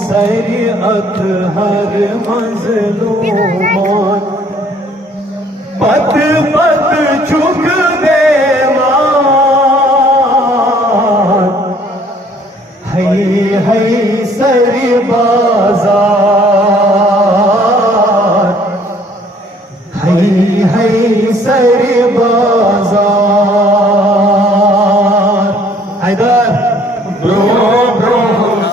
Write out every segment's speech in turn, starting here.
शरीअत हर मज़लूम पत पत झुक बेमान है सरी बाजार है सरी बाजार हैदर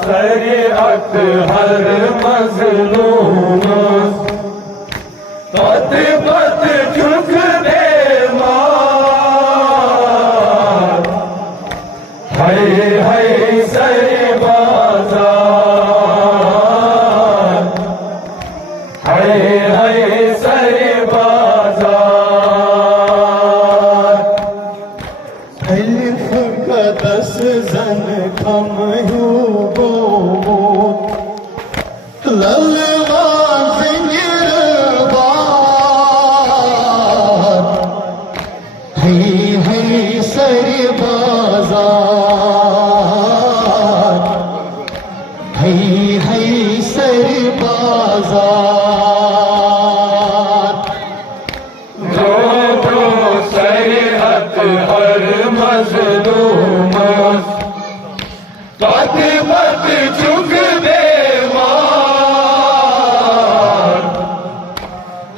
शरीअत हर मज़लूम पत पत झुक बेमार है सरी बाजार है सरी बाजार अलिफ का 10 जन कम सरी बाजार है सरी बाजार जो शरीअत हर मज़लूम पत पत झुक बेमार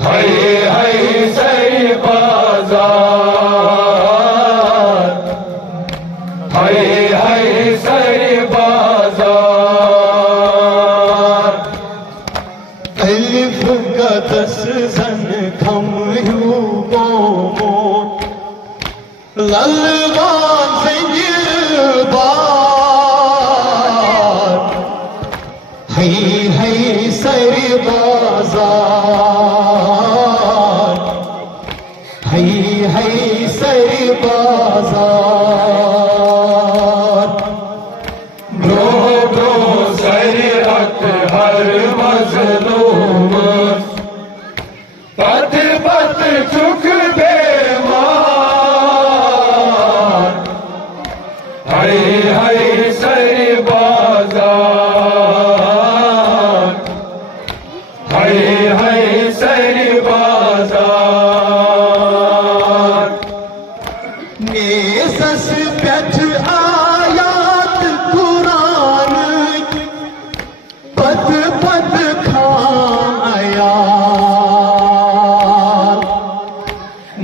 है सरी बाजार है सरी बाजार अलिफ का 10 जन खम ललवान बार है सरी बाजार है सरी बाजार दो शरीअत हर मज़लूम पत पत झुक बेमार है सरी बाजार है सरी बाजार नेसस प्यथ आयात कुरान पद पद खान आयात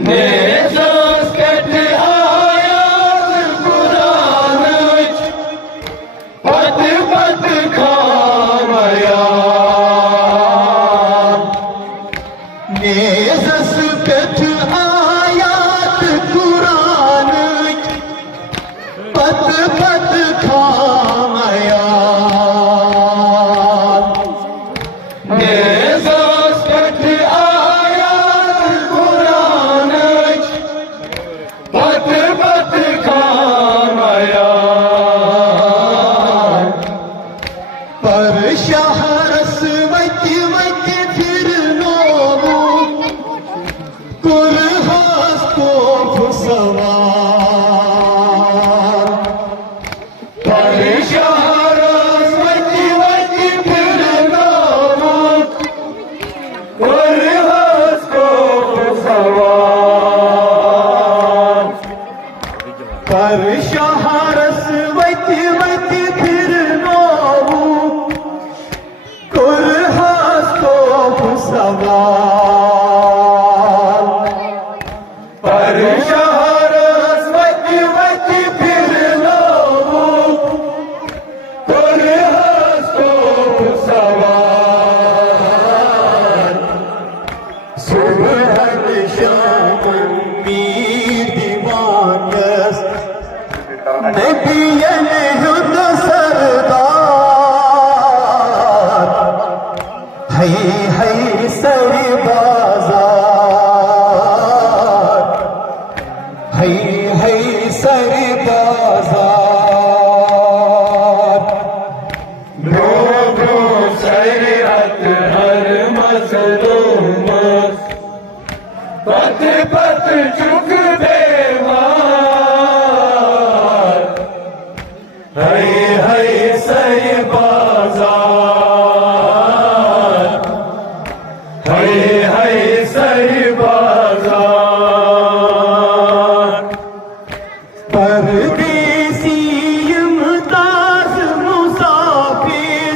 नेसस प्यथ आयात कुरान पद पद खान आयात नेसस प्यथ आयात कुरान पद पद खान आयात नेसस प्यथ आयात कुरान पद पद खान आयात पर शहरस वति वति फिर नोबू कुरहास को फुसवार पर शहरस वति वति फिर नोबू कुरहास को फुसवार पर शहरस वति वति फिर नोबू कुरहास को फुसवार पर शहरस वति वति फिर नोबू कुरहास को फुसवार सुबह शाम मीर दीवानस नबियन हुद सरदार है सरी बाजार है सरी बाजार मजलूम पत पत चुक बेमार है सही बाजार है सही बाजार परदेसी इम्ताज मुसाफिर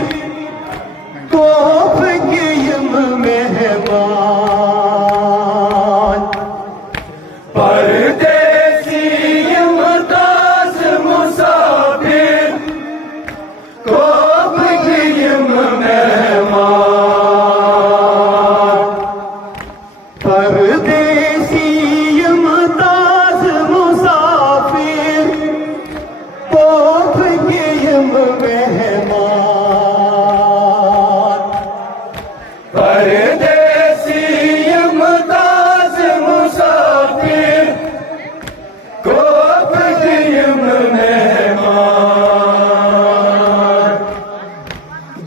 तोहफ के मेहमान परदेसी इम्ताज मुसाफिर तोहफ के मेहमान परदेसी इम्ताज मुसाफिर तोहफ के मेहमान परदेसी इम्ताज मुसाफिर तोहफ के मेहमान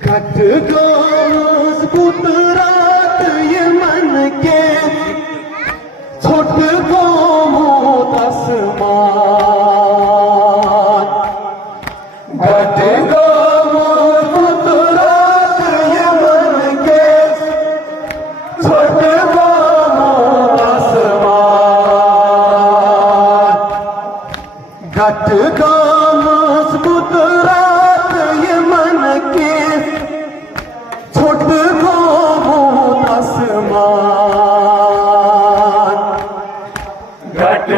घट गोज पुतरात ये मन के छोट को आसमान घट पुतरात ये मन के छोट को आसमान घट गोज पुतरात ये मन के छोट को आसमान घट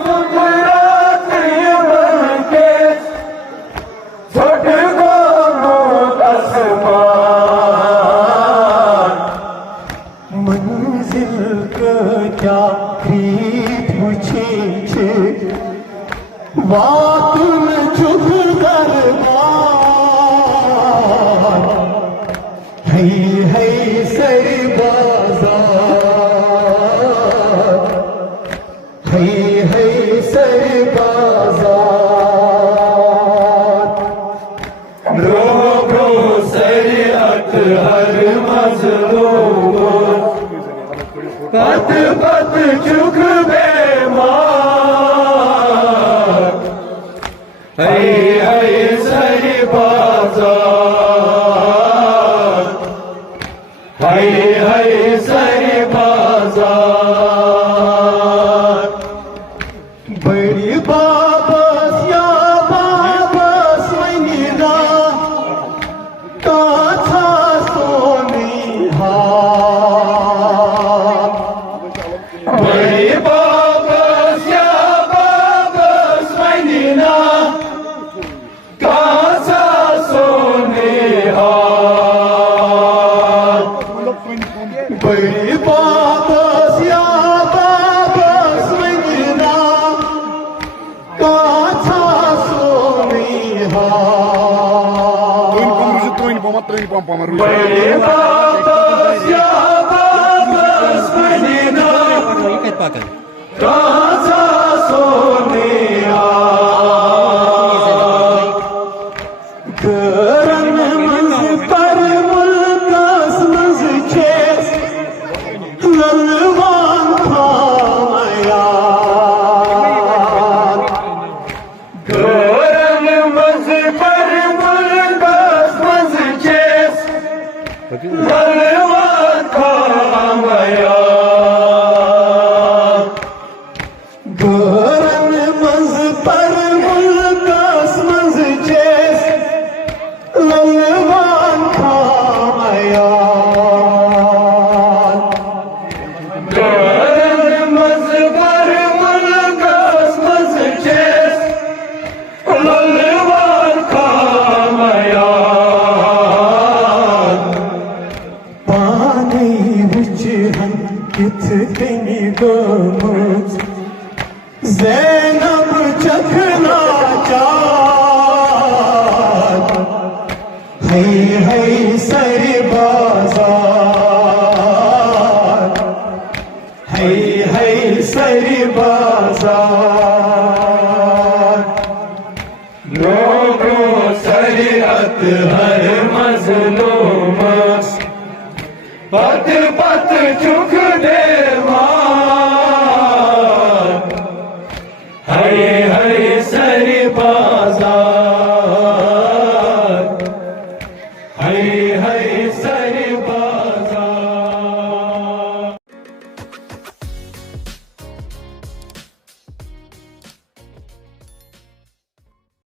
गुजरात यमन के छोट को आसमान मंजिल क्या प्रीत मुझे छे बात में चुप कर है सर बाजार है सर बाजार रोगो शरीयत हर मजलूम पत पत चुक बेमार है सही बाजार है सही बाजार बड़ी बाबस या बाबस मनीरा काथा सोनी बड़ी बाबस या बाबस मदीना कासा सोने बड़ी बाबस या बाबस मनीरा काथा सोनी बड़ी बाबस या बाबस मदीना कासा सोने गरन मंज पर मुल्कस मंज चेस ललवान खामयान गोरन मज पर मुल्कस मज चेस बलवान खामया गरन मंज पर मुल्कस मंज चेस ललवान खामयान गोरन मज पर मुल्कस मज चेस बलवान खामया पानी विच हम किथ कनी गोमुज ज़ैनब चखना चाँद है सर बाजार है सर बाजार लोगो शरीयत हर मजलूम पत पत चुक दे